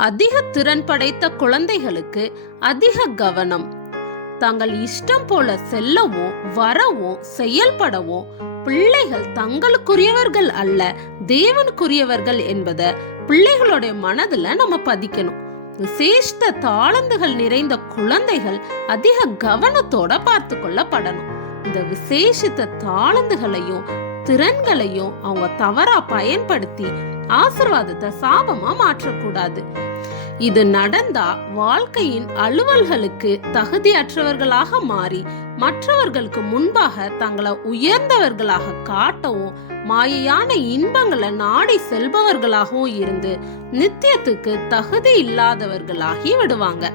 அதிக திறன் படைத்த குழந்தைகளுக்கு அதிக கவனம். தங்கள் இஷ்டம் போல செல்லவும் வரவும் செயல்படவும் பிள்ளைகள் தங்களுக்குரியவர்கள் அல்ல, தேவனுக்குரியவர்கள் என்பதை பிள்ளைகளுடைய மனதுல நம்ம பதிக்கணும். விசேஷ தாளந்துகள் நிறைந்த குழந்தைகள் அதிக கவனத்தோட பார்த்து கொள்ளப்படணும். இந்த விசேஷித்த தாளந்துகளையும் திறன்களையும் அவங்க தவறா பயன்படுத்தி ஆசீர்வாதத்தை சாபமா மாற்றக்கூடாது. இது நடந்தா வாழ்க்கையின் அலுவல்களுக்கு தகுதியற்றவர்களாக மாறி மற்றவர்களுக்கு முன்பாக தங்களை உயர்ந்தவர்களாக காட்டவும் மாயையான இன்பங்களை நாடி செல்பவர்களாகவும் இருந்து நித்தியத்துக்கு தகுதி இல்லாதவர்களாகி விடுவாங்க.